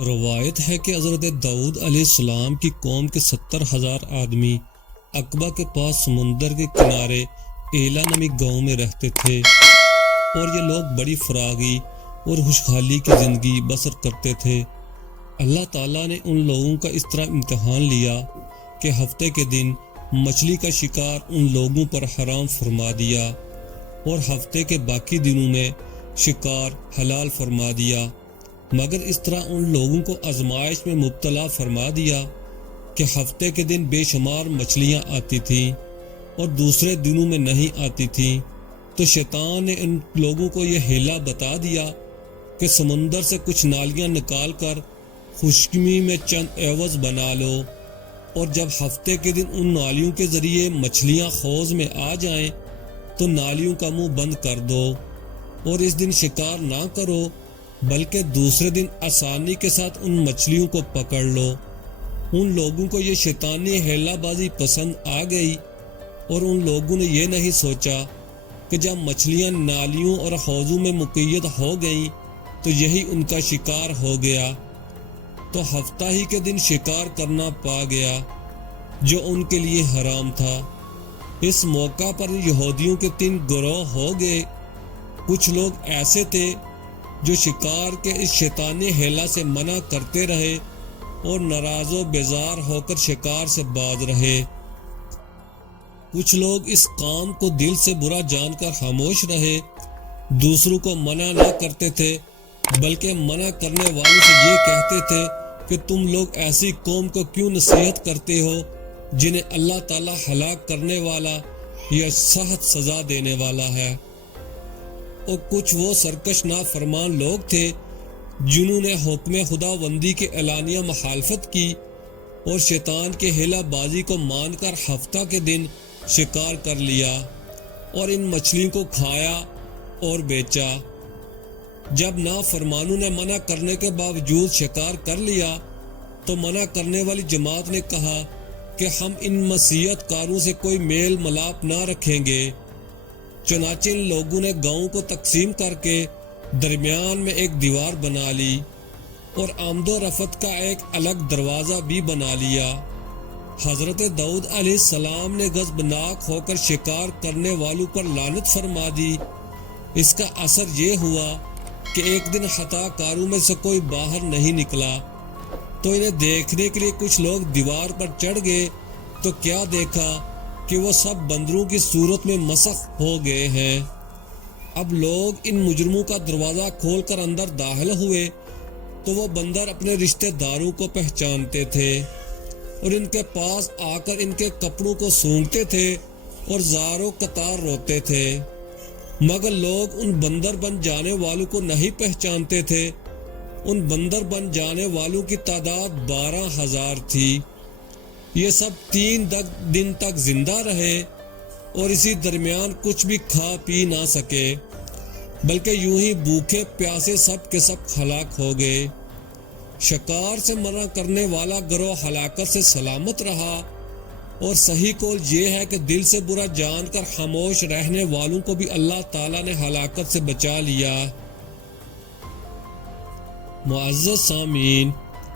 روایت ہے کہ حضرت داؤد علیہ السلام کی قوم کے 70,000 آدمی عقبہ کے پاس سمندر کے کنارے ایلا نامی گاؤں میں رہتے تھے، اور یہ لوگ بڑی فراغی اور خوشحالی کی زندگی بسر کرتے تھے۔ اللہ تعالیٰ نے ان لوگوں کا اس طرح امتحان لیا کہ ہفتے کے دن مچھلی کا شکار ان لوگوں پر حرام فرما دیا، اور ہفتے کے باقی دنوں میں شکار حلال فرما دیا، مگر اس طرح ان لوگوں کو آزمائش میں مبتلا فرما دیا کہ ہفتے کے دن بے شمار مچھلیاں آتی تھیں اور دوسرے دنوں میں نہیں آتی تھیں، تو شیطان نے ان لوگوں کو یہ ہیلا بتا دیا کہ سمندر سے کچھ نالیاں نکال کر خشکی میں چند عوض بنا لو، اور جب ہفتے کے دن ان نالیوں کے ذریعے مچھلیاں حوض میں آ جائیں تو نالیوں کا منہ بند کر دو، اور اس دن شکار نہ کرو بلکہ دوسرے دن آسانی کے ساتھ ان مچھلیوں کو پکڑ لو۔ ان لوگوں کو یہ شیطانی ہیلا بازی پسند آ گئی، اور ان لوگوں نے یہ نہیں سوچا کہ جب مچھلیاں نالیوں اور حوضوں میں مقید ہو گئیں تو یہی ان کا شکار ہو گیا، تو ہفتہ ہی کے دن شکار کرنا پا گیا جو ان کے لیے حرام تھا۔ اس موقع پر یہودیوں کے 3 گروہ ہو گئے۔ کچھ لوگ ایسے تھے جو شکار کے اس شیطانی ہیلا سے منع کرتے رہے اور ناراض و بیزار ہو کر شکار سے باز رہے۔ کچھ لوگ اس کام کو دل سے برا جان کر خاموش رہے، دوسروں کو منع نہ کرتے تھے بلکہ منع کرنے والوں سے یہ کہتے تھے کہ تم لوگ ایسی قوم کو کیوں نصیحت کرتے ہو جنہیں اللہ تعالیٰ ہلاک کرنے والا یا سخت سزا دینے والا ہے۔ اور کچھ وہ سرکش نافرمان لوگ تھے جنہوں نے حکم خدا بندی کی اعلانیہ مخالفت کی اور شیطان کے ہیلا بازی کو مان کر ہفتہ کے دن شکار کر لیا اور ان مچھلیوں کو کھایا اور بیچا۔ جب نافرمانوں نے منع کرنے کے باوجود شکار کر لیا تو منع کرنے والی جماعت نے کہا کہ ہم ان مسیحت کاروں سے کوئی میل ملاپ نہ رکھیں گے۔ چنانچہ ان لوگوں نے گاؤں کو تقسیم کر کے درمیان میں ایک دیوار بنا لی اور آمد و رفت کا ایک الگ دروازہ بھی بنا لیا۔ حضرت داؤد علیہ السلام نے غضبناک ہو کر شکار کرنے والوں پر لعنت فرما دی۔ اس کا اثر یہ ہوا کہ ایک دن خطا کاروں میں سے کوئی باہر نہیں نکلا، تو انہیں دیکھنے کے لیے کچھ لوگ دیوار پر چڑھ گئے تو کیا دیکھا کہ وہ سب بندروں کی صورت میں مسخ ہو گئے ہیں۔ اب لوگ ان مجرموں کا دروازہ کھول کر اندر داخل ہوئے تو وہ بندر اپنے رشتہ داروں کو پہچانتے تھے اور ان کے پاس آ کر ان کے کپڑوں کو سونگھتے تھے اور زاروں قطار روتے تھے، مگر لوگ ان بندر بن جانے والوں کو نہیں پہچانتے تھے۔ ان بندر بن جانے والوں کی تعداد 12,000 تھی۔ یہ سب 3 دن تک زندہ رہے اور اسی درمیان کچھ بھی کھا پی نہ سکے، بلکہ یوں ہی بھوکے پیاسے سب کے سب ہلاک ہو گئے۔ شکار سے منع کرنے والا گروہ ہلاکت سے سلامت رہا، اور صحیح قول یہ ہے کہ دل سے برا جان کر خاموش رہنے والوں کو بھی اللہ تعالیٰ نے ہلاکت سے بچا لیا۔ معزز سامعین،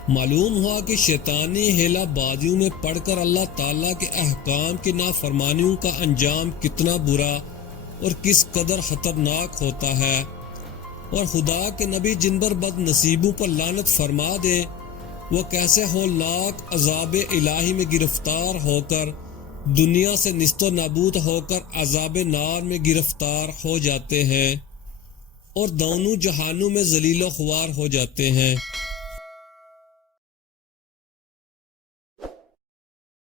معلوم ہوا کہ شیطانی ہیلا بازیوں میں پڑھ کر اللہ تعالیٰ کے احکام کی نافرمانیوں کا انجام کتنا برا اور کس قدر خطرناک ہوتا ہے، اور خدا کے نبی جن پر بد نصیبوں پر لعنت فرما دے وہ کیسے ہولناک عذاب الہی میں گرفتار ہو کر دنیا سے نیست و نابود ہو کر عذاب نار میں گرفتار ہو جاتے ہیں اور دونوں جہانوں میں ذلیل و خوار ہو جاتے ہیں۔